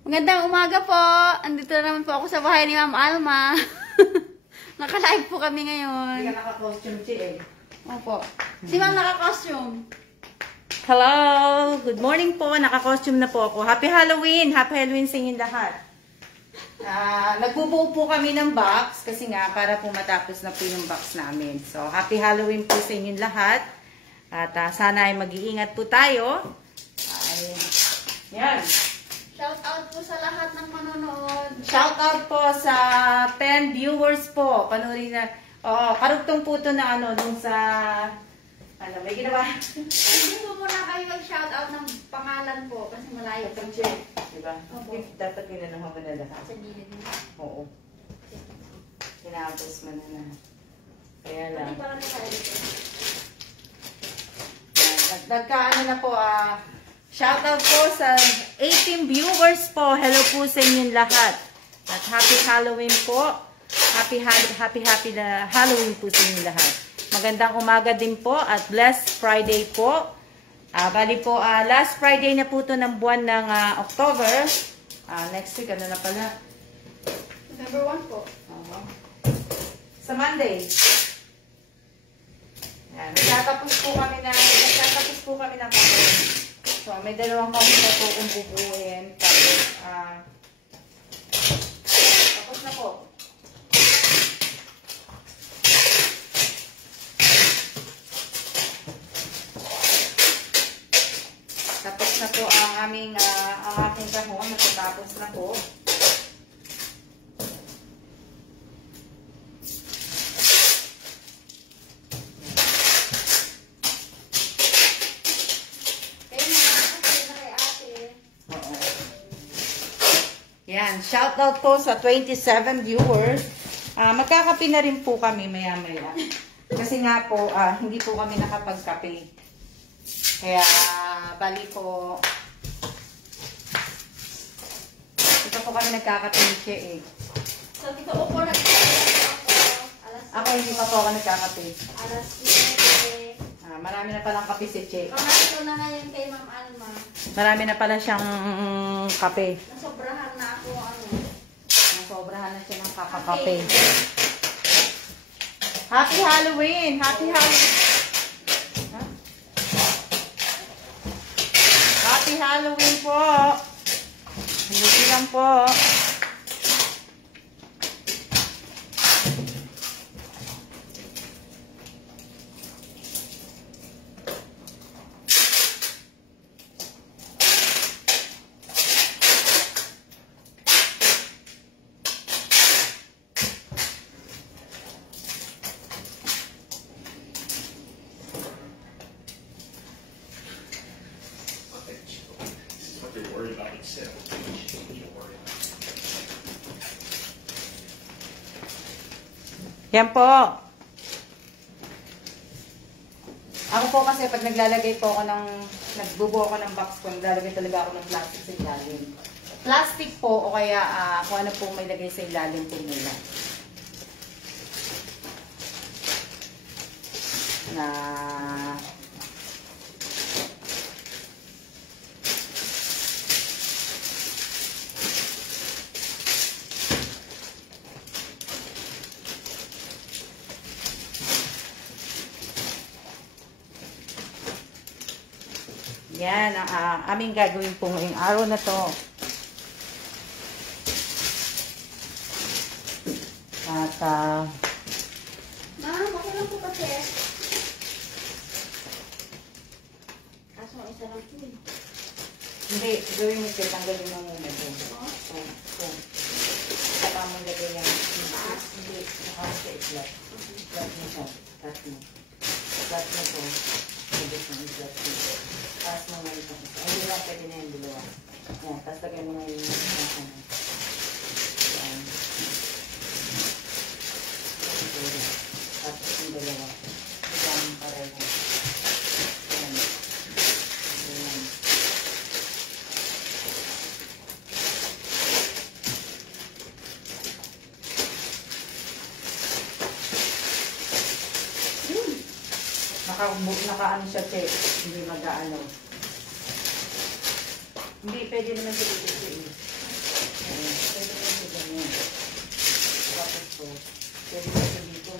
Magandang umaga po. Andito na naman po ako sa bahay ni Ma'am Alma. Naka-live po kami ngayon. Hindi ka naka-costume, Chi eh. Opo. Si Ma'am naka-costume. Hello! Good morning po. Naka-costume na po ako. Happy Halloween! Happy Halloween sa inyong lahat. Nagbubuo po kami ng box kasi nga para po matapos na po yung box namin. So, Happy Halloween po sa inyong lahat. At sana ay mag-iingat po tayo. Yan. Shout out po sa lahat ng manonood. Shout out po sa 10 viewers po. Panurin na. Karugtong po ito na dun sa may ginawa. Hindi po muna kayo mag-shout out ng pangalan po kasi malayo po. Diba? Opo. Dapat ginanawa mo na lahat. Sa gilid mo. Oo. Kinapos mo na. Kaya lang. Hindi pa kami tayo dito. Nagkaano na po, shoutout po sa 18 viewers po. Hello po sa inyong lahat. At happy Halloween po. Happy Halloween po sa inyong lahat. Magandang umaga din po at blessed Friday po. Bali po, last Friday na po to ng buwan ng October. Next week, ano na pala? November 1 po. Sa Monday. Yan, nagtatapos po kami ng kape. So, may dalawang kape na po kung bubuuin. Tapos na po. Tapos na po ang aking kahon. Natatapos na po. Yan, shoutout po sa 27 viewers. Magkakape na rin po kami maya-maya. Kasi nga po, hindi po kami nakapagkape. Kaya, bali po, ito po kami nagkakape ni Che eh. So, dito po nagkakape Ako hindi pa po ako nagkakape. Alas 7. Marami na palang kape si Che. Pangako na ngayon kay Ma'am Alma. Marami na pala siyang kape. Nasobrahan na ako Nasobrahan na siya ng kakakape. Happy Halloween! Happy Halloween! Huh? Happy Halloween po! Hindi lang po. Yan po. Ako po kasi pag naglalagay po ako nagbubuo ako ng box ko, naglalagay talaga ako ng plastic sa ilalim. Plastic po o kaya kung ano po may lagay sa ilalim po nila. Yan ang aming gagawin po ngayong araw na to. At Ma'am, okay lang po kasi. Kaso isa lang po eh. hindi, gawin mo siya, tanggalin mo muna po. Saka mo lagay yan. Hindi, nakakasya i-flat. Flat mo siya. Flat mo. Flat mo po. Hindi mo i-flat mo. Taas mo nga ito. Hindi lang pwede na yung dalawa. Yan, tapos lagay mo nga yung yan. Tapos yung dalawa. Yan, pareho. Yan. Yan. Naka-ano siya, Che. Hindi mag-ano. Hindi, pwede naman siya dito. Ayan. Pwede ko ito ganyan. Tapos po, pwede ko ito dito.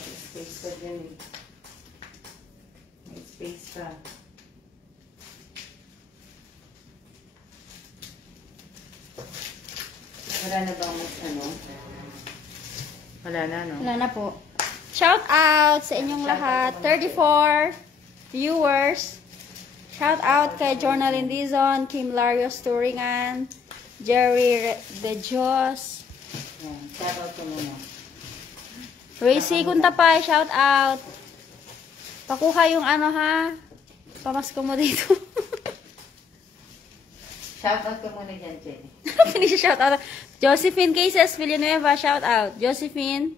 May space pa dyan eh. May space pa. Wala na bang mas ano? Wala na, no? Wala na po. Shout out sa inyong lahat. 34 viewers. Shout out kay Jornalyn Dizon, Kim Larios Turingan, Jerry De Dios, Yan. Shout out ko muna. Racy Kuntapay, shout out. Pakuha yung ano ha. Pamasko mo dito. Shout out ko muna dyan, Chen. Hindi siya shout out. Josephine Cases Villanueva, shout out. Josephine.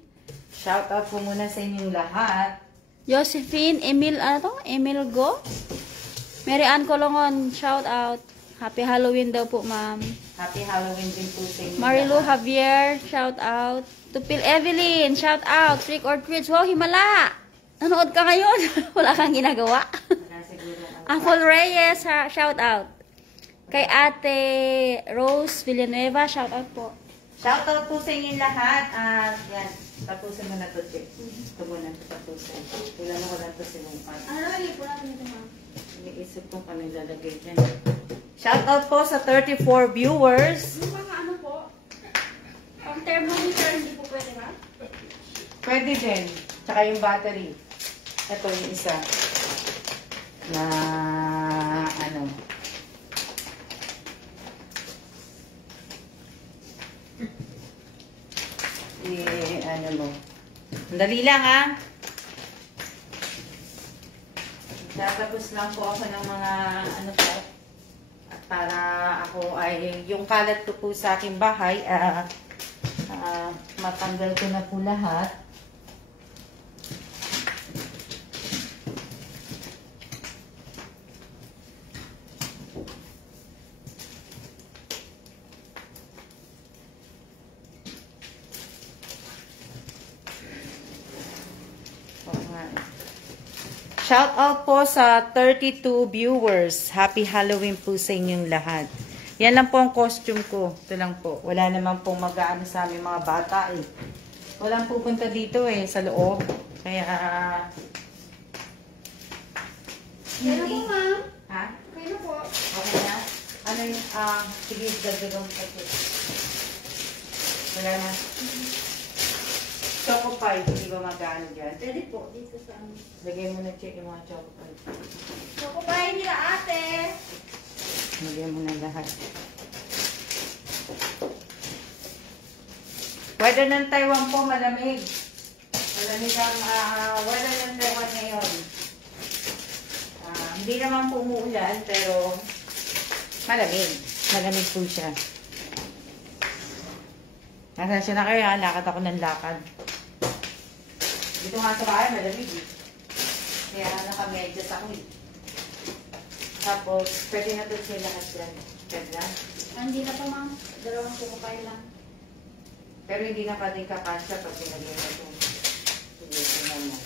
Shout out ko muna sa inyong lahat. Josephine, Emil, ano to? Emil Go? Mary Ann Colongon, shout out. Happy Halloween daw po, ma'am. Happy Halloween din po sa inyong Marilu lahat. Javier, shout out. Tupil Evelyn, shout out. Trick or treats, wow, himala. Nanood ka ngayon. Wala kang ginagawa. Wala siguro ang Apple Reyes, shout out. Kay Ate Rose Villanueva, shout out po. shout out po sa inyong lahat. Yan. Tapusin mo na to, Che. Ito muna. Tapusin. Wala na ko lang to sinukat. Ano naman yung po natin ito, ma'am? Iniisip ko kung ilalagay dyan. Shout out po sa 34 viewers. Yung mga ano po, ang thermometer, hindi po pwede ba? Pwede din. Tsaka yung battery. Ito yung isa. Na ano. Ano mo. Dali lang ha. Tatapos lang po ako ng mga ano po. At para ako ay yung kalat ko po sa aking bahay matanggal ko na po lahat. Shout out po sa 32 viewers. Happy Halloween po sa inyong lahat. Yan lang po ang costume ko. Ito lang po. Wala naman pong mag-aano sa aming mga bata eh. Walang pupunta dito eh, sa loob. Kaya... Kaya po, ma'am. Ha? Kaya po. Okay na? Ano yung... sige, dagdagan ko po. Wala na. Choco pie, hindi ba mag-aano dyan? Pwede po, dito sa ano. Lagay mo na check yung mga choco pie. So, kupain nila ate. Lagay mo na lahat. Weather ng Taiwan po, malamig. Malamig ang weather ng Taiwan ngayon. Hindi naman po umuulan, pero malamig. Malamig po siya. Nasaan siya na kayo, ha? Lakad ako ng lakad. Dito nga sa bahay, malamig eh. Kaya naka-medyas ako eh. Tapos, pwede na ito sila lahat dyan. Pwede na? Hindi na po, ma'am. Dalawang kukupain lang. Pero hindi na pa din kakasya pag pinagyan na ito. Sige, tingnan mo.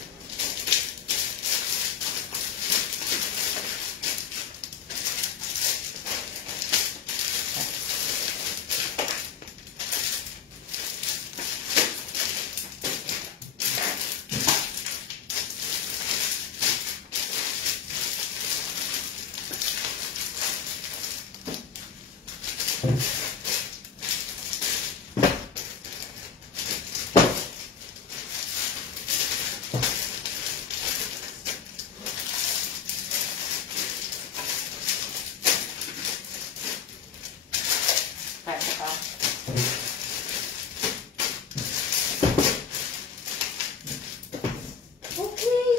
Okay.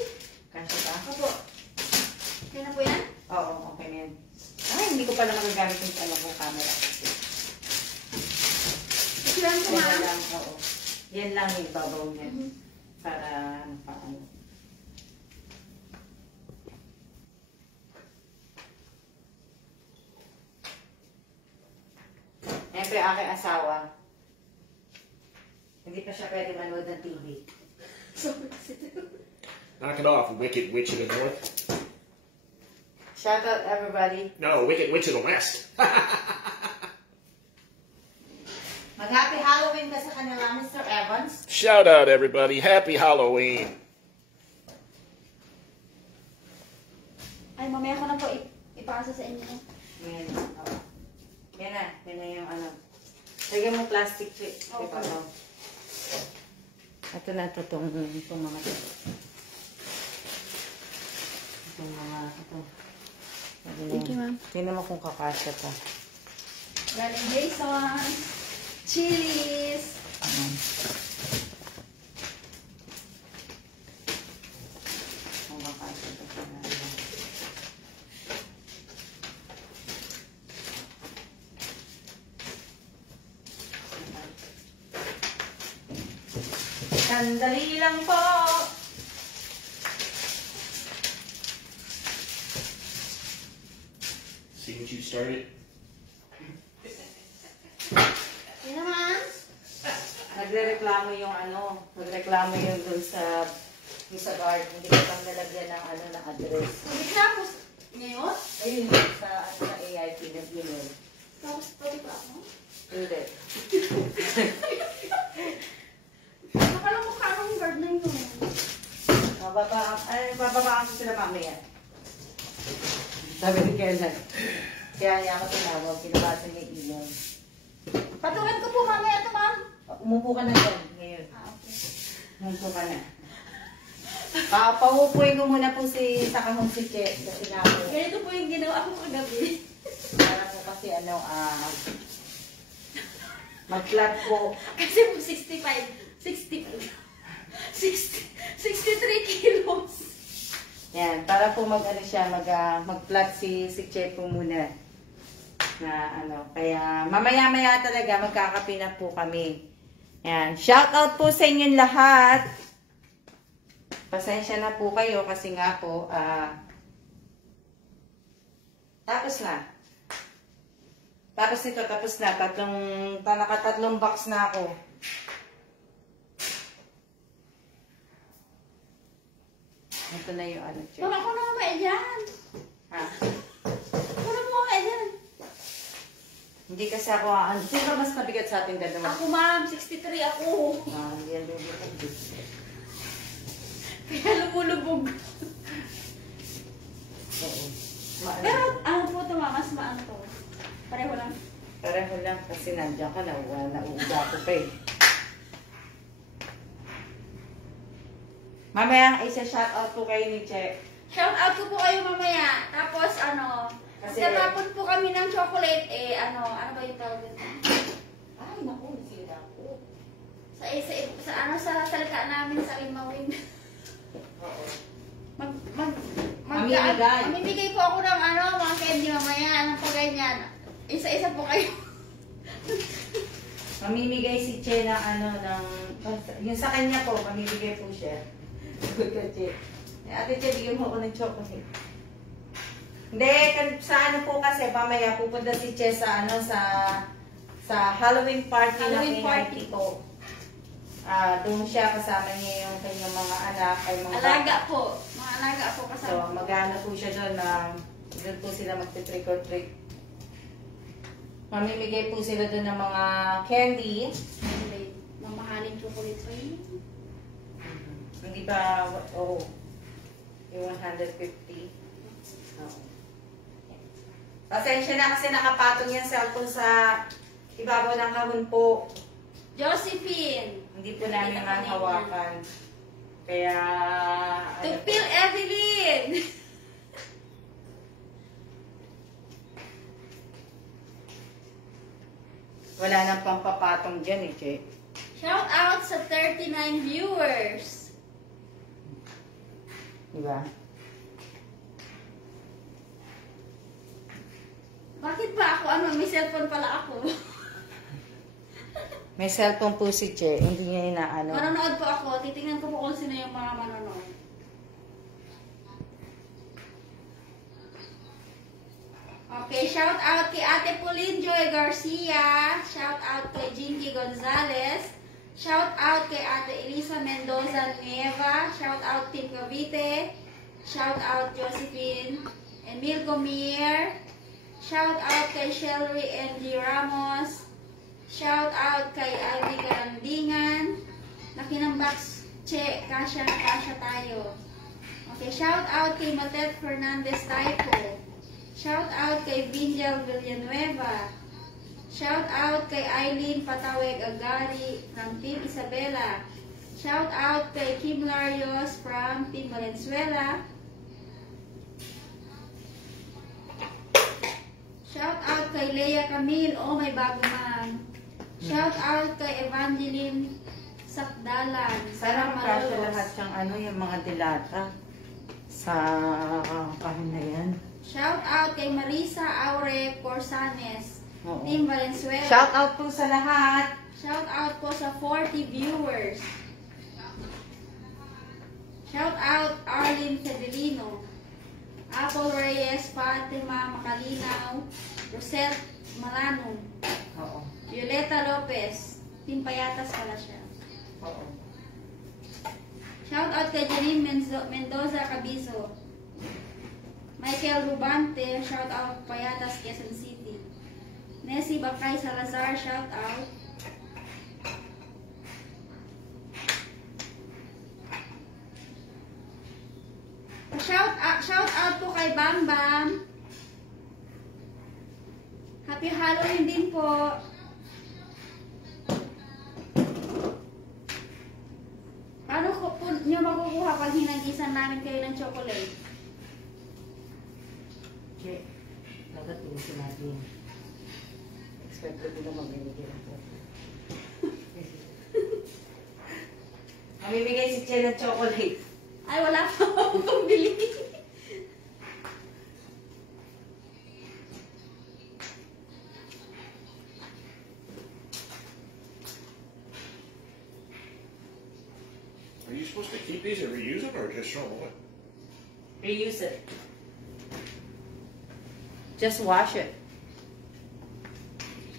Kasya pa? Opo. Kaya na po yan? Oo, okay na yan. Ay, hindi ko pala magagamit yung ano ko camera. Ilan po, Yan ma'am? lang, oo. Yan lang yung babaw niya. Para, ano pa, ano. Siyempre, aking asawa. Hindi pa siya pwede manood ng TV. Knock it off, Wicked Witch of the North. Shout out everybody. No, Wicked Witch of the West. Mag-happy Halloween ka sa kanila, Mr. Evans. Shout out, everybody. Happy Halloween. Ay, mamaya ko na po ipasa sa inyo. Yan. Oh. Yan na yung ano. Lagyan mo plastic chip. Okay. Diba? Ito na itong mga ito. Itong mga ito. Thank you, ma'am. Tingnan mo kung kakasya pa. Galing Jason. Chilies. Kung kakasya pa. Sandali lang po. See what you started? Yun naman. Nagrereklamo yung ano, nagreklamo yung dun sa guard. Hindi ko pang nalagyan ng ano na address. Hindi tapos ngayon? Ayun, sa ano na AIP na email. Tapos pwede pa ako? Hindi. Nakala mo ka anong guard na yun. Bababaan ko sila mamaya. Sabi ni Kernel. Kaya niya ako tinawag, pinabasa niya yung email. Patungan ko po mamaya ito, ma'am. Umupo ka na dyan ngayon. Okay. Umupo ka na. Paupuin ko muna po sa kahong si Che. Kasi nga po, Ganito po yung ginawa ko kagabi. para po kasi ano, mag-flat po. Kasi po 63 kilos. Yan, para po mag-ano siya, mag-flat si Che po muna. Na ano, kaya mamaya-maya talaga magkakape na po kami. Yan, shout out po sa inyong lahat. Pasensya na po kayo kasi nga po, tapos na. Tapos ito, tapos na. Nakatatlong box na ako. Ito na yung ano, Che. Wala ko na mamaya dyan. Ha? Wala mo mamaya dyan. Hindi kasi ako, sino mas mabigat sa ating dalawa? Ako, ma'am. 63 ako. Yan lubog. Kaya lumulubog. Oo. Pero ano po ito, ma'am? Mas maano to. Pareho lang. Pareho lang kasi nandiyan ka na, nauuga ko pa eh. Mamaya, isa-shoutout po kayo ni Che. Shout out ko po kayo mamaya. Tapos ano, Kasi- tatapon po kami ng chocolate. Ano ba yung tawag dito? Ay, naku, sila po. Sa salita namin sa Limawin. Oo. Mamimigay. Mamimigay po ako ng mga candy mamaya. Anong pa ganyan? Isa-isa po kayo. Mamimigay si Che ng yung sa kanya po, mamimigay po siya. Good ka, Che. Ate Che, bigyan mo ako ng chocolate. Hindi, sa ano po kasi, mamaya pupunta si Che sa Halloween party Halloween ng party NIT po. Doon siya, kasama niya yung kanyang mga anak, ay mga Alaga po. Mga alaga po So, kasama. mag-ano po siya doon, doon po sila magti-trick or treat. Mamimigay po sila doon ng mga candy. Mamahaling chocolate pa yun. Hindi pa, yung 150. Oo. Pasensya na kasi nakapatong yung cellphone sa ibabaw ng kahon po. Josephine. Hindi po namin mahawakan. Kaya, Tupil Evelyn. wala nang pampapatong dyan eh, Che. Shout out sa 39 viewers. Diba? Bakit ba ako? May cellphone pala ako. May cellphone po si Che, hindi niya inaano. Manonood po ako. Titingnan ko po kung sino yung mga manonood. Okay, shout out kay Ate Pauline Joy Garcia. Shout out kay Jinky Gonzalez. Shout out kay Ate Elisa Mendoza Nieva. Shout out Team Cavite. Shout out Josephine Emil Gomir. Shout out kay Shelry M. G. Ramos. Shout out kay Aldi Kalandingan. Laki ng box. Che, kasya tayo. Okay, shout out kay Matet Fernandez Taipo. Shout out kay Vingel Villanueva. Shout out kay Eileen Pataweg Agari from Team Isabela. Shout out kay Kim Larios from Team Valenzuela. Shout out kay Leia Camille. Oh, may bago man. Shout out kay Evangeline Sakdalan. Sana makasya lahat yung yung mga dilata sa kahin na yan. Shout out kay Marisa Aure Corsanes. Oo. Team Valenzuela. Shout out po sa lahat. Shout out po sa 40 viewers. Shout out Arlene Federino. Apple Reyes, Fatima Macalinaw, Rosette Malano, Oo. Violeta Lopez. Team Payatas pala siya. Oo. Shout out kay Janine Mendoza Cabizo. Michael Rubante, shout out Payatas, Quezon City. Nessie Bakay Salazar, shout out. Shout out po kay Bam Bam. Happy Halloween din po. Paano po nyo makukuha pag hinagisan namin kayo ng chocolate? Okay. Dapat ulisin natin. Expected ko na magbibigay ako. Mamimigay si Che ng chocolate. Ay, wala pa akong pambili. Are you supposed to keep these and reuse them or just throw them away? Reuse it. Just wash it.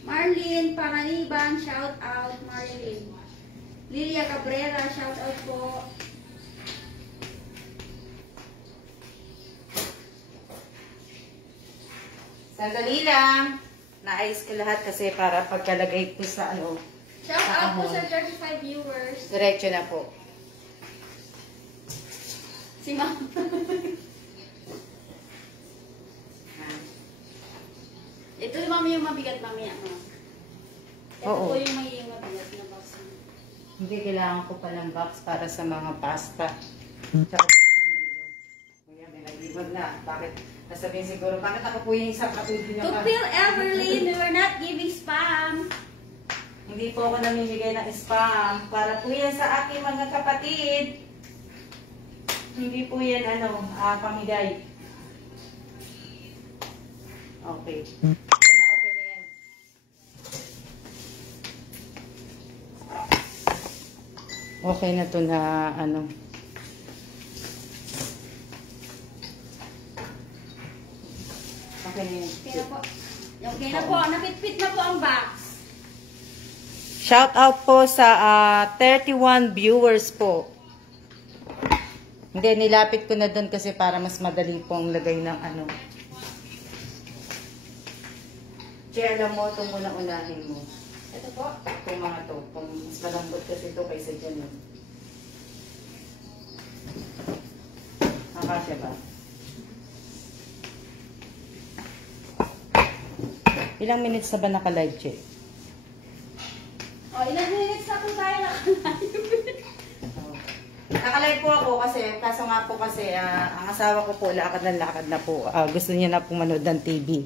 Marlene Panganiban, shout out Marlene. Lilia Cabrera, shout out po. Sandali lang. Naayos ko lahat kasi para pagkalagay ko sa Shout out po sa 35 viewers. diretso na po. Si Ma'am. Ito mami yung mabigat mamaya. Ito Oo. po yung magiging mabigat na box. Hindi kailangan ko palang box para sa mga pasta. Tsaka din sa mayo. Kuya, may naglibag na. Bakit? Nasabihin siguro, bakit ako po yung isang katulad niyo? To Phil Everlyn, we were not giving spam. Hindi po ako namimigay ng spam. Para po yan sa aking mga kapatid. Hindi po yan pamigay. Okay. Yan na, okay na yan. Okay na to na Okay na yan. Okay na po. Okay na po. Napitpit na po ang box. Shout out po sa 31 viewers po. Hindi, nilapit ko na doon kasi para mas madali po ang lagay ng Che, alam mo, ito muna unahin mo. Ito po. Itong mga to. Kung mas malambot kasi ito kaysa dyan. Nakasya ba? Ilang minutes na ba naka-live, Che? O, ilang minutes na po tayo nakalive. Nakalive po ako kasi, kaso nga po kasi, ang asawa ko po, lakad na po. Gusto niya na po manood ng TV.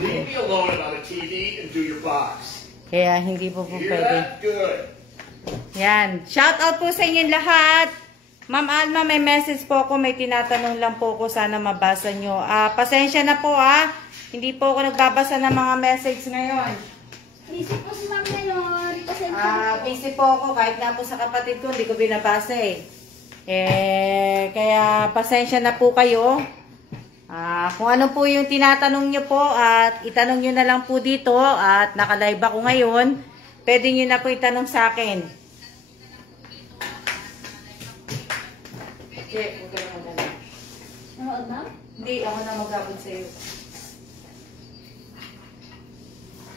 Leave me alone about a TV and do your box. Kaya hindi po Hear pwede. that? Good. Yan. Shout out po sa inyong lahat. Ma'am Alma, may message po ako. May tinatanong lang po ko. Sana mabasa nyo. Pasensya na po Hindi po ako nagbabasa ng mga message ngayon. Busy po si Ma'am ngayon. Pasensya na po. Busy po ako. Kahit nga po sa kapatid ko, hindi ko binabasa Kaya pasensya na po kayo. Kung ano po yung tinatanong nyo po at itanong nyo na lang po dito at naka-live ako ngayon, pwede nyo na po itanong sa akin. Check, huwag ka na magana. Nanood na? Hindi, ako na mag-abot sa'yo.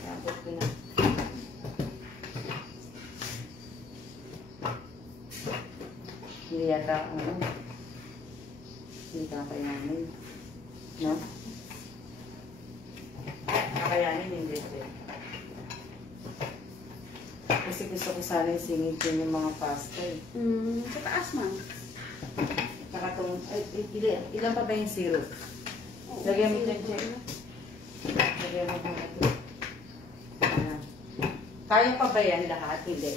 Abot ko na. yata ano. Hindi kakayanin. No? Kakayanin hindi. Kasi gusto ko sana isingit yun yung mga pasta eh. Sa taas, ma'am. Nakatong, ilan pa ba yung syrup? Lagyan mo dyan, Jen. Lagyan mo muna ito. Kaya pa ba yan lahat? Hindi.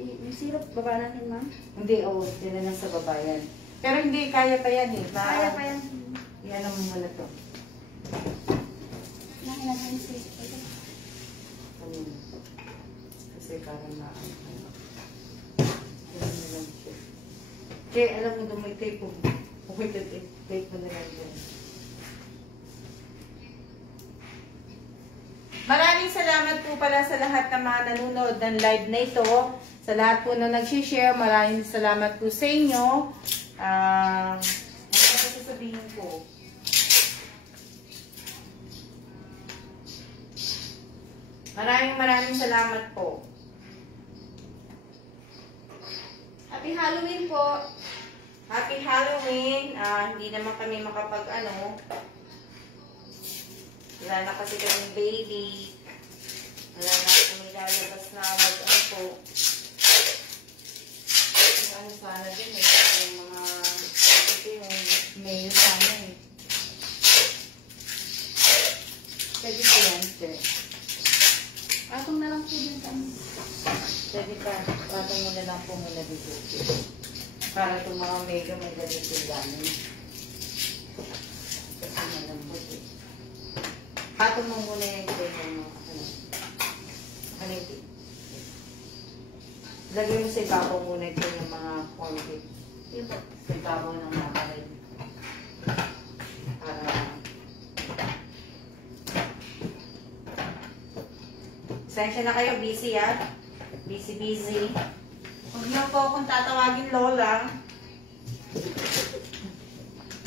Yung syrup, baba natin, ma'am. Hindi, din na lang sa babayan. Pero hindi, kaya pa yan eh. Kaya pa yan. Yan ang muna to. Nakinagawa yung syrup. Kasi parang Ganun na lang siya. Kaya alam mo doon may tape mo. May tape mo na lang yan. Maraming salamat po pala sa lahat ng mga nanonood ng live na ito. Sa lahat po na nag-share, maraming salamat po sa inyo. Ano pa sasabihin ko? Maraming salamat po. Happy Halloween po. Happy Halloween. Hindi naman kami makapag-ano. Wala na kasi kaming baby. Wala na kami lalabas na mag-ano po. Yung ano sana din eh. Yung mga ito yung mayo sana eh. Pwede po yan, sir. Atong na lang po din kami. Pwede pa. Patong mo na lang po muna dito. Para itong mga mayo may lagay silamin. Kasi malambot eh. Patong mo muna yung ito. Lagay mo sa ibabaw muna ito yung mga konti. Sa ibabaw ng makarin. Para sensya na kayo, busy ah. Busy. Huwag niyo po akong tatawagin Lola.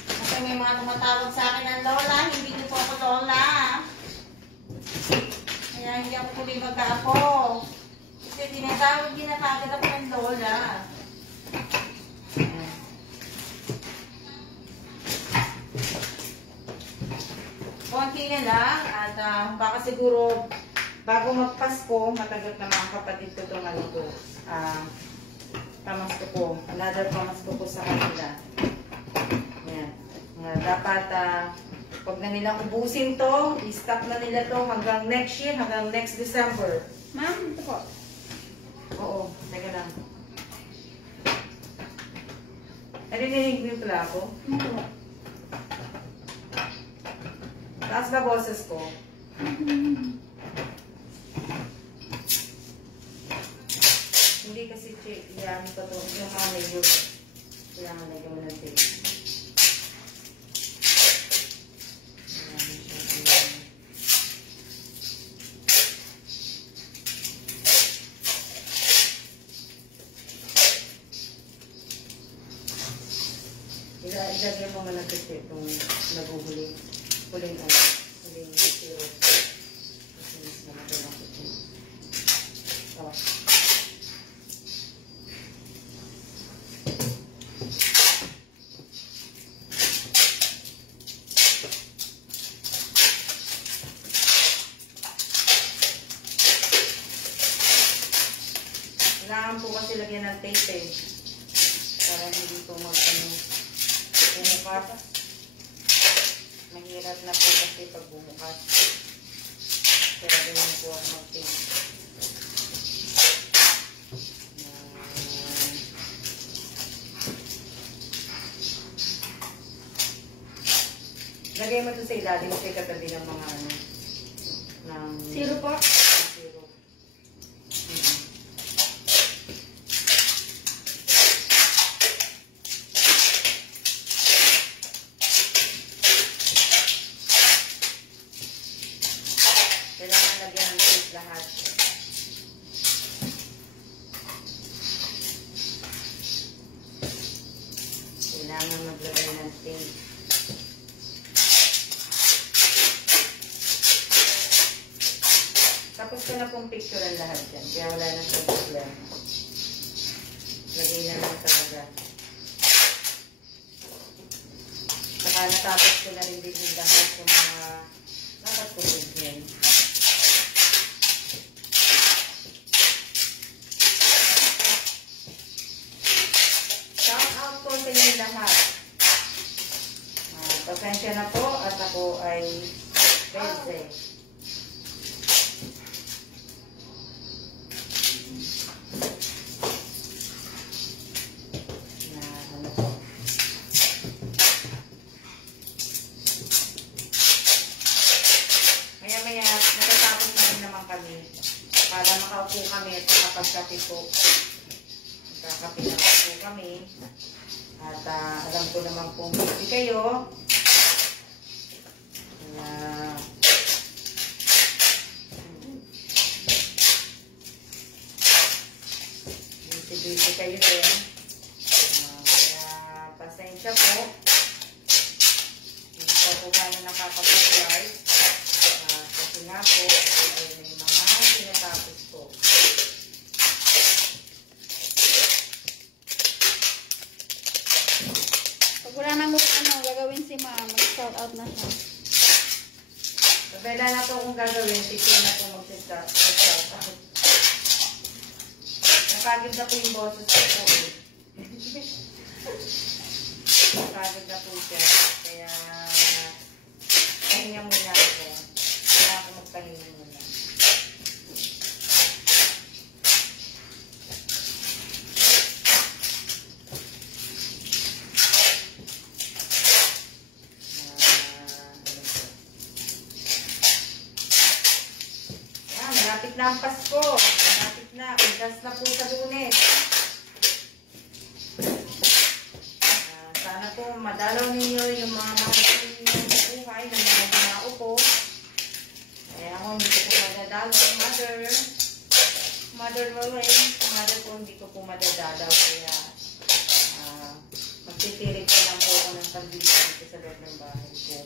Kasi may mga tumatawag sa akin ng Lola, hindi niyo po ako Lola. Kaya hindi ako tuloy mag-ako. Kasi dinatawag din na kagad ako ng Lola. Konti na lang at baka siguro bago magpasko, matagot na mga kapatid ko itong ano ko. Pamasko ko. Another pamasko ko sa kanila. Yan. Dapat pag na nila ubusin to, i-stop na nila to hanggang next year, hanggang next December. Ma'am, ito po. Oo, teka lang. Narinig mo yung pala ako? Ito po. Taas ba boses ko? Hindi kasi yan pa to. Yung mga mayo. Kailangan lagyan mo ng tape. Ilagyan mo man kasi itong naguhuli. Huling ano. Huling zero. Kasi mas naman ako ito. Oh. Kailangan po kasi lagyan ng tape eh. Para hindi ito bumukat. Mahirap na po kasi pag bumukat. Kaya ganyan po ang mag-tape. Lagay mo ito sa ilalim kasi katabi ng mga ano. Ng Zero po. zero. Kailangan lagyan ng tape lahat. Kailangan maglagay ng tape. Tapos ko na pong picture ang lahat dyan. Kaya wala na sa problema. Lagay na lang talaga. Saka natapos ko na rin din yung lahat yung mga nakatulog niyan. Shout out po sa inyo lahat. Pasensya na po at ako ay busy. Maya-maya, natatapos na rin naman kami. Para makaupo kami at makapagkape po. Magkakape na po kami. At alam ko naman kung busy kayo. Busy kayo din. Kaya pasensya po. Hindi pa po kami nakakapag-live. Kasi nga po, ay may mga sinatapos po. Pag wala nang gagawin si ma'am, mag-shout out na siya. Wala na po kung gagawin, sige na po mag-shout out. Napagod na po yung boses ko po eh. Napagod na po siya. Kaya, pahinga muna ako. Kaya ako magpahinga muna. Malapit na ang Pasko. Malapit na. Ugas na po sa Lunes. Sana po madalaw ninyo yung mga mahal ninyo sa buhay ng mga tao po. Kaya ako hindi ko po madadalaw. Mother Lorraine. Mother po hindi ko po madadalaw. Kaya magtitirik ko lang po ako ng kandila dito sa loob ng bahay ko.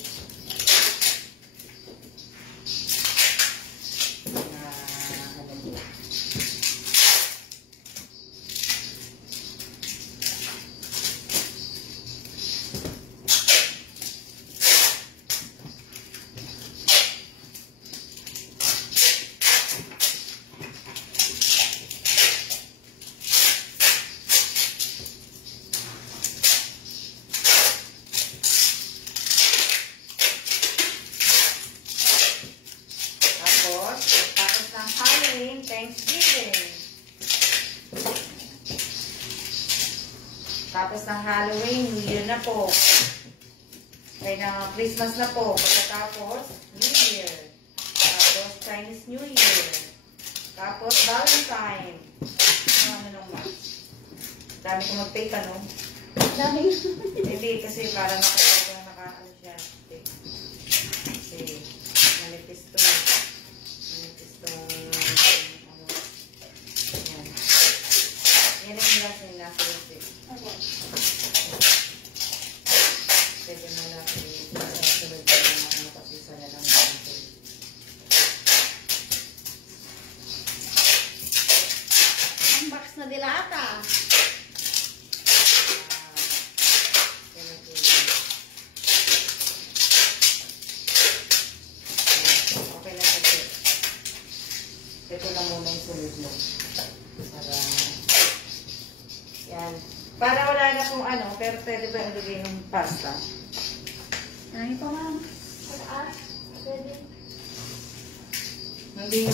Thanksgiving. Tapos ng Halloween, New Year na po. Ay na Christmas na po. Pagkatapos, New Year. Tapos Chinese New Year. Tapos Valentine. Ano nung March? Dami ko mag-take, ano? Dami. Hindi, kasi para naka-ano siya. Kasi manifest to. Yan ang nasa yung nasa receipt. Pwede mo na sunod ko yung mga kapisa na lang natin. Ang box na dilata. Okay na kasi. Ito na muna yung sunod mo. Yan. Para wala na kung ano, pero pwede ba ilagay ng pasta? Ay pa ma'am. Pwede. Hindi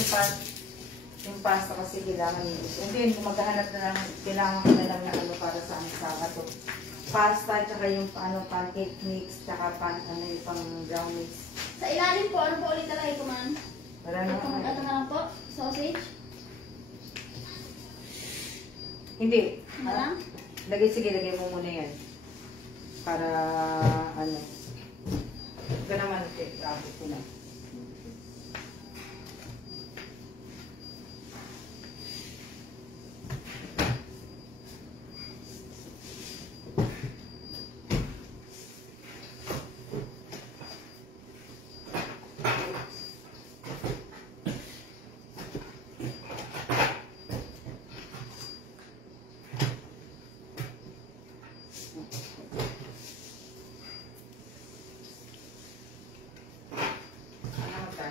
yung pasta kasi kailangan nito. Hindi, kung maghahanap na lang, kailangan ko na lang na ano para sa aming saka to. Pasta, tsaka yung pancake mix, tsaka yung pang brownies. Sa ilalim po, ano po ulit talagay ko ma'am? Wala na Ito na lang po, sausage. Hindi. Ano lang? Sige, lagay mo muna yan. Para, ano. Ito naman, traffic ko na.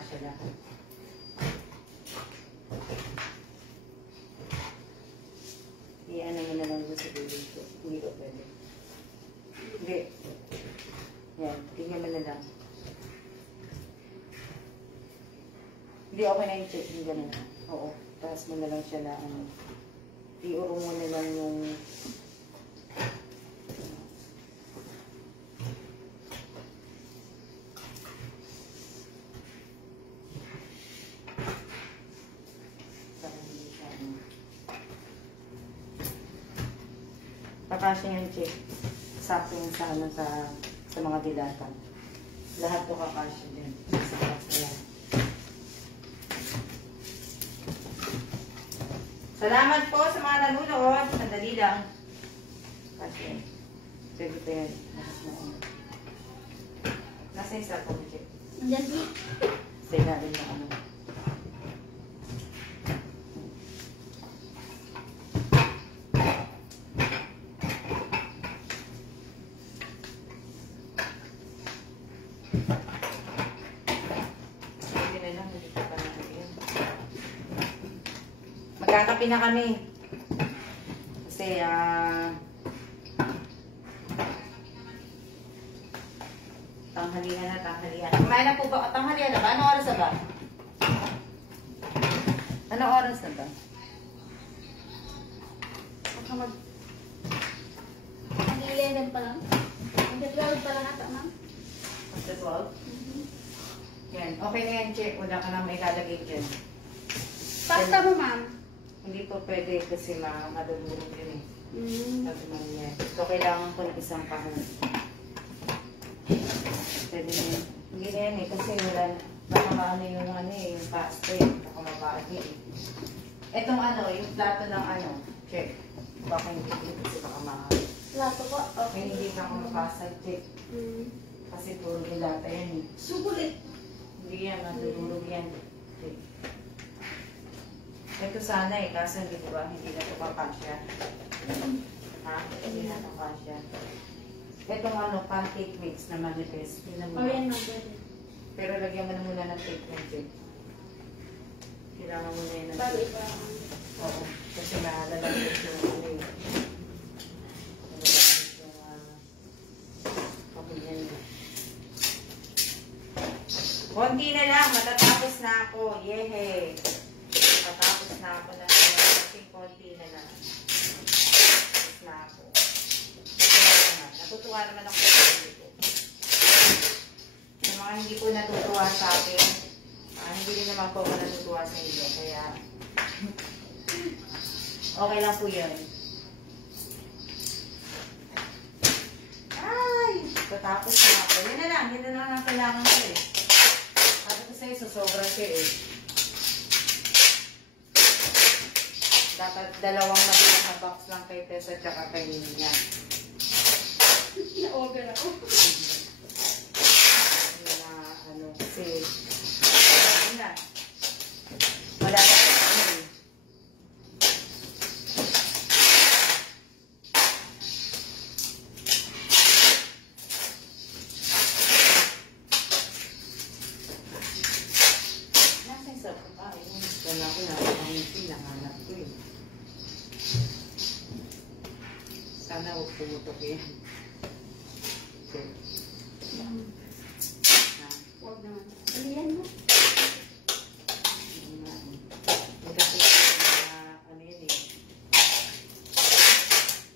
kasya lahat. I-ano mo na lang doon sa dulo ko. Hindi ko pwede. Hindi. Yan, tingnan mo na lang. Hindi, okay na yung check. Hindi ganun. Oo, taas mo na lang siya na ano. I-uro mo na lang yung kakasya yung check. Sakto yung sa, ano, sa mga dilatan. Lahat to kakasya din. Sa box na yan. Salamat po sa mga nanonood. Madali lang. Kasi, pwede pa yan. Nasa yung cellphone check. Diyan, di. Sa ilalim na ano. Magkakapi na kami. Kasi, tanghalian na, tanghalian. Kumain na po ba? Tanghalian na ba? Ano oras na ba? Ano oras na ba? Baka mag-11 pa lang. Mag-12 pa lang ata, ma'am. After 12? Yan. Okay na yan, check. Wala ka na may ilalagay dyan. Pasta mo, ma'am. Hindi po pwede kasi madudurog yun eh. Sabi mo niya. So, kailangan ko ng isang kahon. Pwede na yun. Hindi na yan eh. Kasi wala na. Baka maano yung ano eh. Yung pasta eh. Baka mabaad eh. Etong ano, yung plato ng ano. Check. Baka hindi kasi baka mahal. Plato po? Kaya hindi ka ako mapasa. Check. Kasi puro nilata yan eh. Sugulit. Hindi yan. Madudurog yan. Check. Ito sana eh, kaso hindi ko ba, hindi na ito papasya. Ha? Hindi na ito papasya. Itong ano, pancake mix na manifest. Yan, ma'am. Pero lagyan mo na muna ng cake mix eh. Kailangan mo na yun. Bago iba. Oo. Kasi malalagay yung ano eh. Malalagay yung kapilyan eh. Konti na lang, matatapos na ako. Yehe! Matapos na ako na konti na lang. Tapos na ako. Natutuwa naman ako sa sarili ko. Sa mga hindi po natutuwa sa akin, hindi rin naman po ako natutuwa sa inyo. Kaya, okay lang po yun. Ay! Tatapos na ako. Yan na lang. Yan na lang ang kailangan ko eh. Sabi ko sa'yo, susobra siya eh. Dapat dalawang maliit na box lang kay Tessa at saka kay Nina. Na-over ako. Na ano, kasi na. Wala na sa ano eh. Nasa yung sarap pa. Wala ko na. Ang pinahanap ko eh. Sana huwag pumutok yan. Okay. Huwag naman. Aliyan mo. Kasi ano yun eh.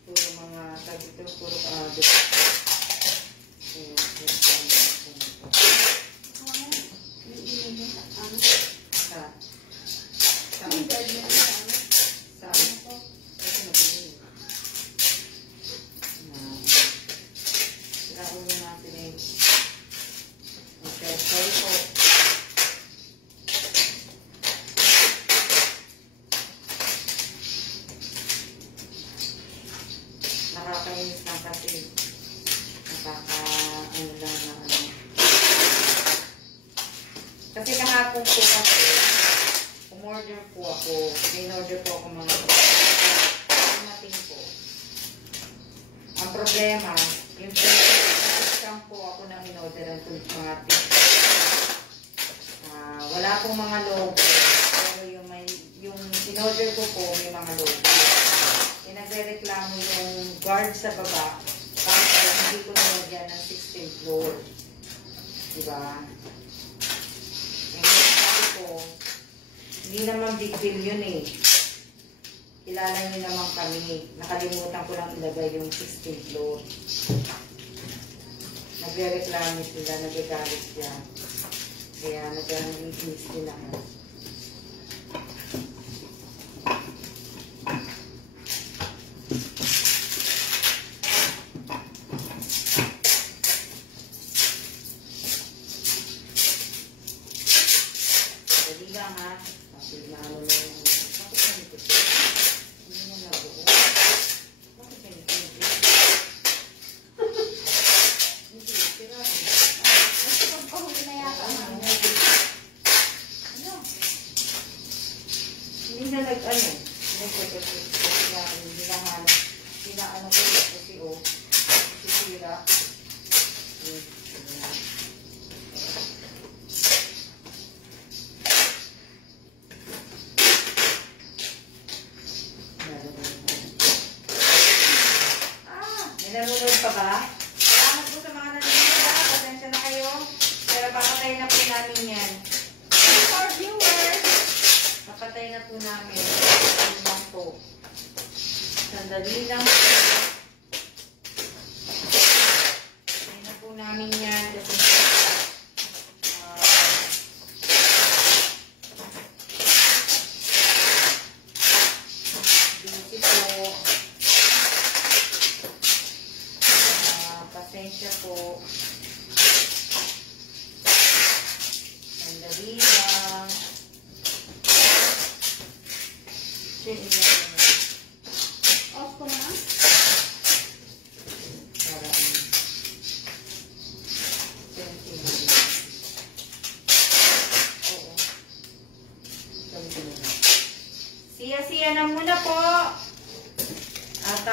Puro mga sabi ito, puro nakakainis lang kasi ano lang na ano. Kasi kahapon po kasi umorder po ako, in-order po ako mga dumating po. Ang problema, yung po ako ng in-order ng mga Wala pong mga logo. Pero yung in-order ko po, may mga logo. Yung nagre-reklamo yung guard sa baba, kasi hindi ko nalagyan ng 16th floor. Diba? Yung sabi ko, hindi naman big deal yun eh. Kilala nyo naman kami. Nakalimutan ko lang ilagay yung 16th floor. Nagre-reklamo sila, nagagalit siya. Kaya nag-iinis din ako. Dali lang ha. Bakit na ano na yung... Bakit na nito? Hindi mo na buo. Bakit na nito? Hindi, tira. Kasi pagpahuli na yata. Ano? Hindi na nag-ano. Hindi na hanap. Hindi na ano ko yun. Kasi o. Sisira. Nanonood pa ba? Salamat po sa mga nanonood ha. Pasensya na kayo. Pero papatay na po namin yan. For viewers. Papatay na po namin. Sandali lang po. Sandali lang po. Papatay na po namin yan. Kasi busy po. Pasensya po. Sandali lang. Off ko na. Siya na muna po. At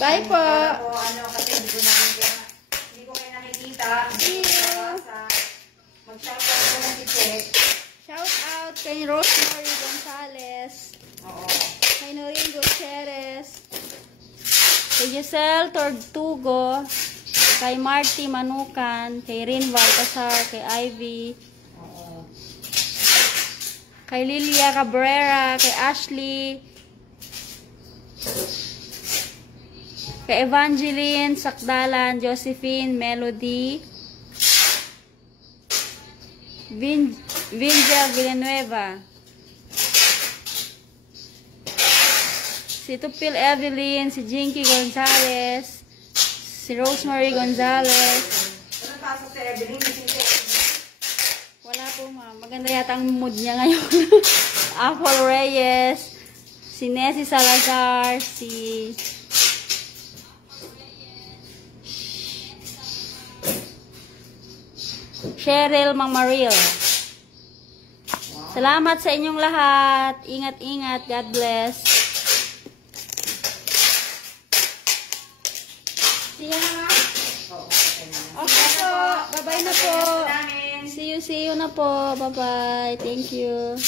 Bye po. Ano, kasi hindi ko kayo nakikita. See you. Mag-shoutout ko lang si Che. Shout out kay Rosemary Gonzalez. Oo. Kay Noreen Gutierrez. Kay Giselle Tortugo. Kay Marty Manukan. Kay Rin Baltasar. Kay Ivy. Oo. Kay Lilia Cabrera. Kay Ashley. Kay Evangeline Sakdalan. Josephine Melody. Vinja Villanueva. Si Tupil Evelyn, si Jinky Gonzalez, si Rosemary Gonzalez. Ano pasok sa Evelyn? Wala po ma'am. Maganda yata ang mood niya ngayon. Apple Reyes, si Nessie Salazar, si Cheryl Mangmaril. Salamat sa inyong lahat. Ingat-ingat. God bless. Siya na nga. Okay po. Bye-bye na po. See you na po. Bye-bye. Thank you.